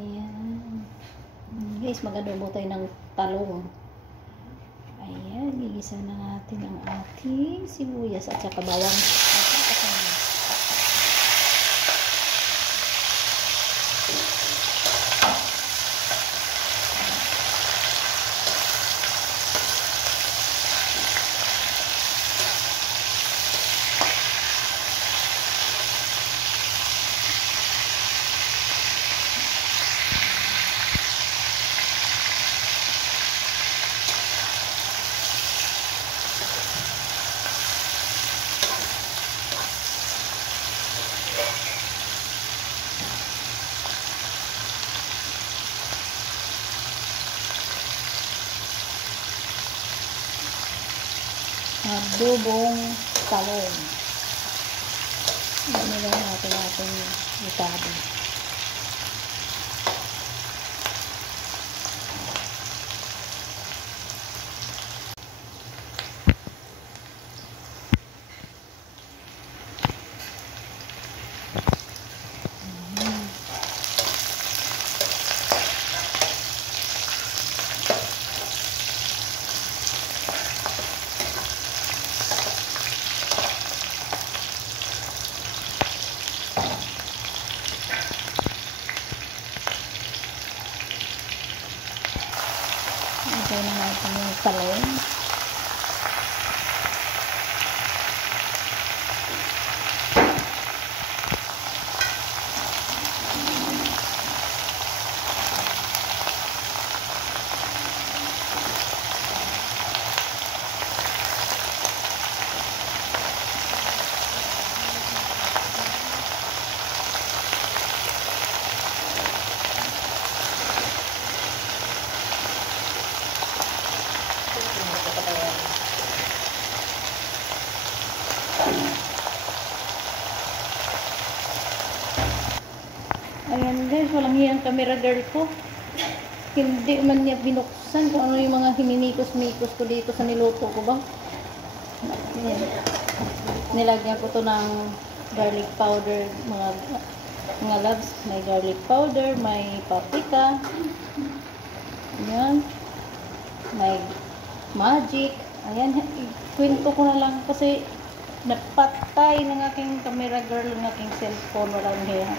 Ayan. Guys, mag-adobo tayo ng talong. Ayan, gigisa na natin ang ating sibuyas at saka bawang. Adobong talong. Nilagay natin ating itabi. Lagay na natin yung talong. Ayan guys, walang hiyang camera girl ko. Hindi man niya binuksan kung ano yung mga hininikos-mikos ko dito sa niluto ko ba. Ayan. Nilagyan ko to ng garlic powder, mga loves. May garlic powder, may paprika. Ayan. May magic. Ayan, kwento ko na lang kasi napatay ng aking camera girl, ng aking cellphone. Walang hiya.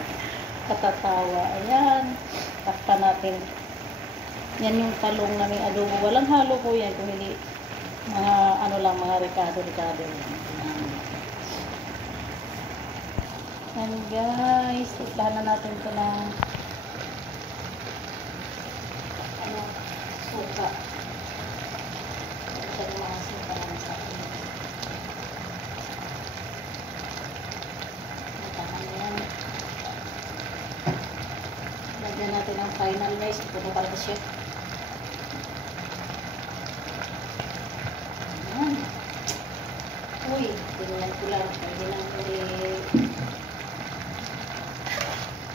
Katatawa. Ayan. Takpan natin. Yan yung talong na may adobo. Walang halo po yan. Kung hindi, mga ano lang, mga ricado. And guys, iplahan na natin ito ng suka. Ito yung mga suka lang sa akin. Lagyan natin ang final guys. Ito na para siya. Ayan. Uy, tingnan ko lang. Hindi lang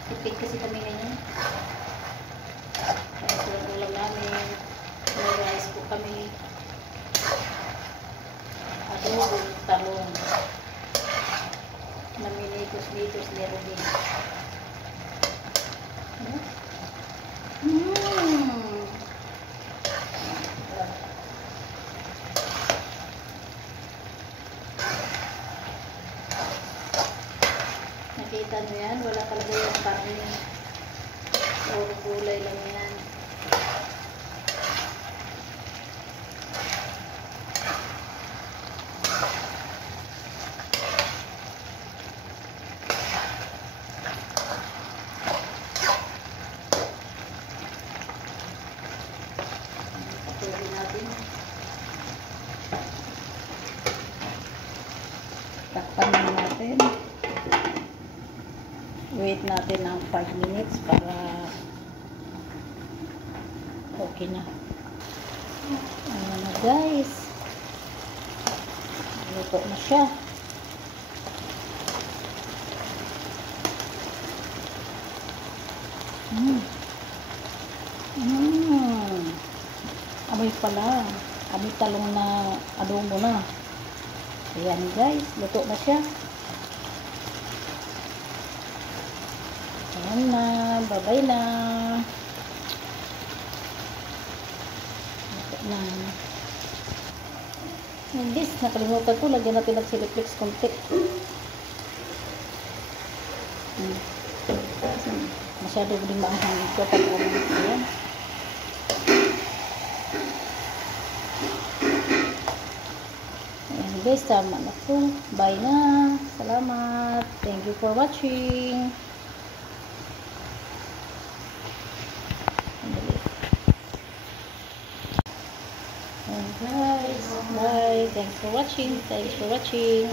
tipid kasi kami ngayon. Kaya sulat ulam namin. May rice po kami. Adobo, talong. Naminitos-mitos meron din. Nakita nyo yan? Wala talaga yung karne. Puro gulay lang yan. Patuloy natin. Takpan natin. Wait natin ng 5 minutes para okay na. Ayan na guys. Luto na siya. Amoy pala. Amoy talong na adobo na. Ayan guys. Luto na siya. Ayan na. Bye-bye na. Ito na. And this, nakalimutan ko. Lagyan natin ng chili flakes konti. Masyado din maanghang ito. Ayan. Ayan guys, tama na po. Bye na. Salamat. Thank you for watching. Ayan guys. Bye. Thanks for watching. Thanks for watching.